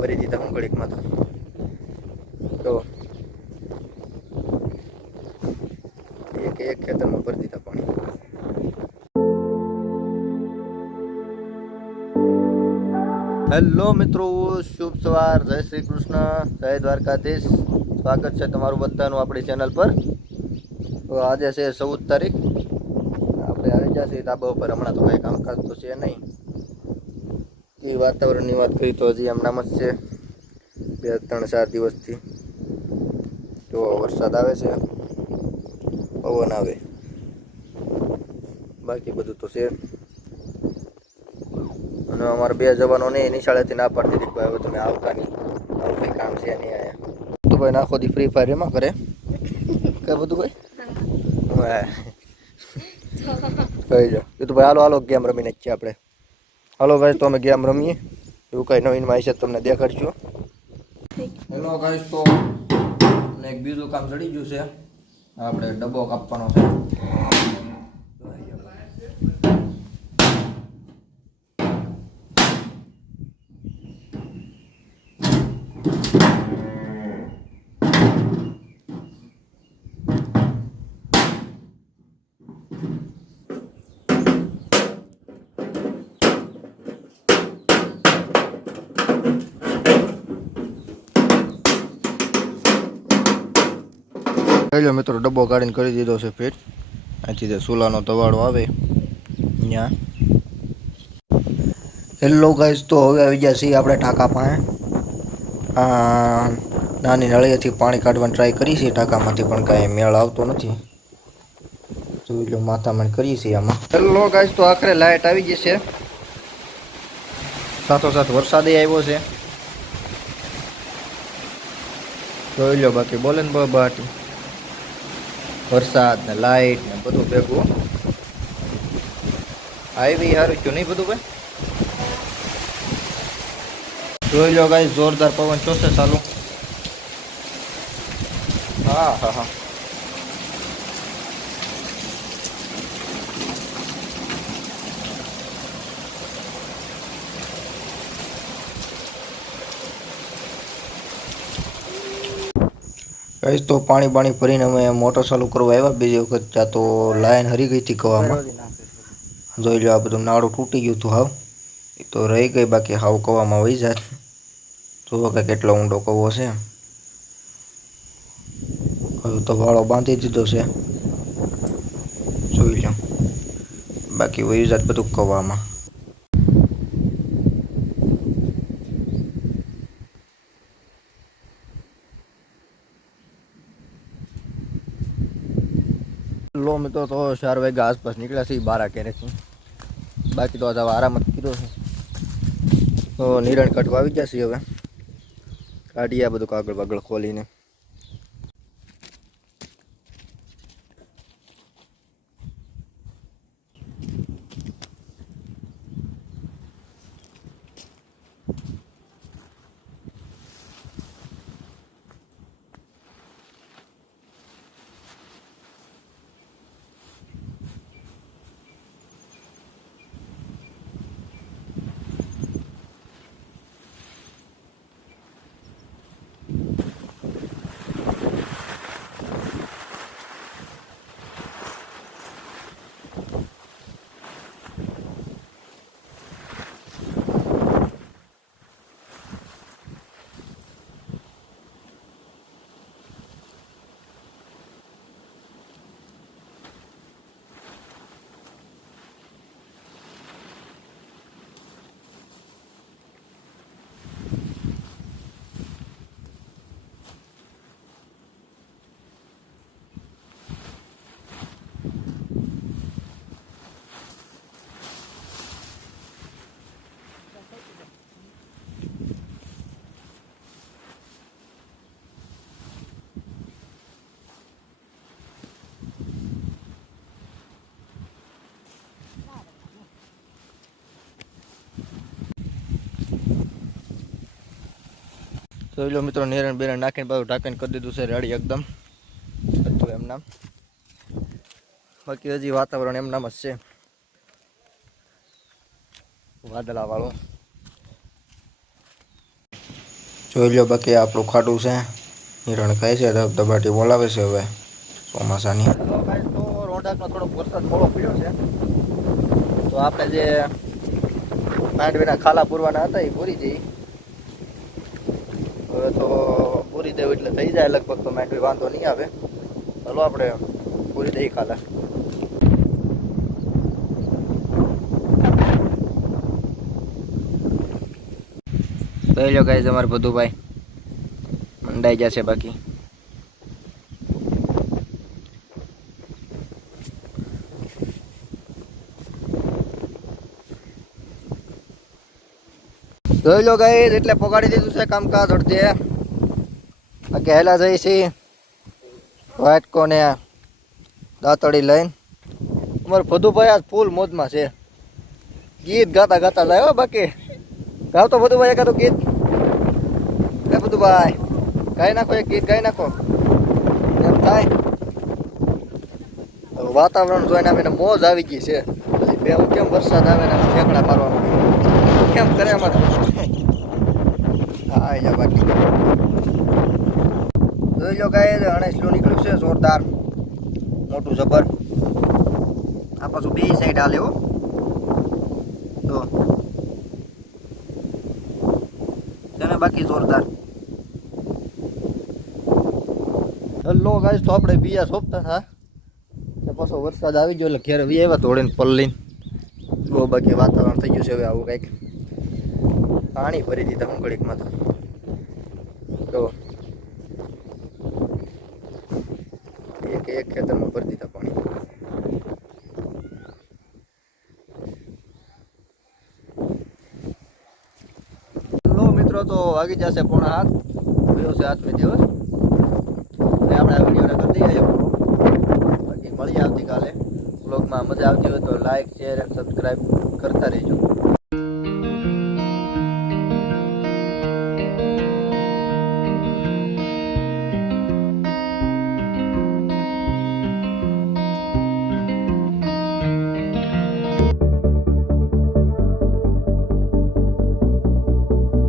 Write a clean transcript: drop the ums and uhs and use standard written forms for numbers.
ભરી દીધા હું ઘડીકમાં તો એક ખેતરમાં ભરી દીધા પાણી. હેલો મિત્રો, શુભ સવાર, જય શ્રી કૃષ્ણ, જય દ્વારકાધીશ. સ્વાગત છે તમારું બધાનું આપણી ચેનલ પર. તો આજે છે 14 તારીખ. આપણે આવી જશે ધાબા ઉપર. હમણાં તો કંઈ કામકાજ તો છે નહીં. એ વાતાવરણની વાત કરી તો હજી હમણાં જ છે 2-3-4 દિવસથી. તો વરસાદ આવે છે, પવન આવે, બાકી બધું તો છે. અને અમારા 2 જવાનોને નિશાળેથી ના પાડી દીધી કે હવે તમે આવતા નહીં, આવું કંઈ કામ છે નહીં અહીંયા. તો ભાઈ નાખો દી ફ્રી ફાયર એમાં કરે કઈ બધું ભાઈ કહી જાઓ. એ તો ભાઈ હાલો હાલો ગેમ રમીને જ છે આપણે. હાલો ગાઈસ, તો અમે ગેમ રમીએ. એવું કઈ નવીન માં છે તમને દેખાડજો. હેલો ગાઈસ, તો એક બીજું કામ ચડી ગયું છે. આપણે ડબ્બો કાપવાનો છે. હેલો મિત્રો, ડબ્બો કાઢીને કરી દીધો છે ફિટ. અહીંથી જે સુલાનો તવાડો આવે ત્યાં. હેલો ગાઈસ, તો હવે આવી ગયા છીએ આપણે ટાંકા પાસે. નાની નળીએથી પાણી કાઢવાની ટ્રાય કરી છે ટાંકામાંથી, પણ કાંઈ મેળ આવતો નથી. જોઈ લો, માથામણ કરીએ છીએ આમાં. હેલો ગાઈસ, તો આખરે લાઇટ આવી ગઈ છે. સાથોસાથ વરસાદે આવ્યો છે. જોઈ લો, બાકી બોલે ને બહાટી વરસાદ ને લાઇટ ને બધું ભેગું આવી સારું થયું નહીં બધું ભાઈ. જોઈ લો ગાઈસ, જોરદાર પવન ચોસે ચાલુ. હા હા હા, ગાઈસ તો પાણી ભરીને અમે મોટર ચાલુ કરવા આવ્યા. બીજી વખત ત્યાં તો લાઈન હરી ગઈ હતી કવામાં. જોઈ લો, આ બધું નાળું તૂટી ગયું હતું હાવ. એ તો રહી ગઈ, બાકી હાવ કવામાં વહી જાય. જુઓ કે કેટલો ઊંડો કવો છે. હવે તો વાળો બાંધી દીધો છે. જોઈ લો, બાકી વહી જાય બધું કવામાં. લો મિત્રો, તો 4 વાગ્યા આસપાસ નીકળ્યા છે 12 ક્યારેકથી. બાકી તો આજે આરામ જ કર્યો છે. તો નિરણ કાઢવા આવી ગયા છીએ. હવે કાઢીએ આ બધું કાગળ બાગળ ખોલીને. જોઈ લો મિત્રો, નિરણ બેરણ નાખીને પાછું ઢાંકીને કરી દીધું છે રેડી એકદમ. હતું એમ નામ. બાકી હજી વાતાવરણ એમ નામ જ છે, વાદળા વાળું. જોઈ લો બાકી આપણું ખાટું છે, હિરણ ખાય છે, ધબધબાટી બોલાવે છે હવે ચોમાસાની. તો રોંડાકનો થોડો વરસાદ થોડો પડ્યો છે, તો આપણે જે માંડવીના ખાલા પૂરવાના હતા એ પૂરી જઈ. હવે તો પૂરી દેવું એટલે થઈ જાય લગભગ, તો માંડવી વાંધો નહીં આવે. ચાલો આપણે પૂરી દઈ ખાલા. જોઈ લો ગાઈસ અમારે બધું ભાઈ મંડાઈ જશે બાકી. જોઈ લો ગાઈસ એટલે પગાડી દીધું છે કામકાજ અડધે. બાકી હેલા જઈ છે વાટકો ને દાંતડી લઈને. અમારે ભદુભાઈ આજ ફૂલ મોજમાં છે, ગીત ગાતા ગાતા જાય હો. બાકી ગાવ તો ભદુભાઈ એકાદું ગીત. એ ભદુભાઈ ગાઈ નાખો, એક ગીત ગાઈ નાખો એમ થાય. વાતાવરણ જોઈને આમ એને મોજ આવી ગઈ છે. બે હું કેમ વરસાદ આવે ને ઠેકડા મારવામાં કેમ કરે અમારે. હા અહીંયા બાકી જોઈ લો ગાય અણેસલું નીકળ્યું છે જોરદાર મોટું જબર. આ પાછું બે સાઈડ હાલે હો. તો તેને બાકી જોરદાર. હલો ગાઈસ તો આપણે બીજા સોંપતા હા પાછો વરસાદ આવી ગયો એટલે ઘેર વી આવ્યા ધોળીને પલ્લીને. બહુ બાકી વાતાવરણ થઈ ગયું છે હવે આવું કંઈક. પાણી ભરી દીધા હું ઘડીકમાં તો એક ખેતરમાં ભરી દીધા પાણી. લો મિત્રો તો વાગી જશે 7:30. ગયો છે આજનો દિવસ. આપણે આ વિડીયોને કરી દઈએ બાકી મળીએ આવતીકાલે બ્લોગમાં. મજા આવતી હોય તો લાઈક શેર અને સબસ્ક્રાઈબ કરતા રહેજો.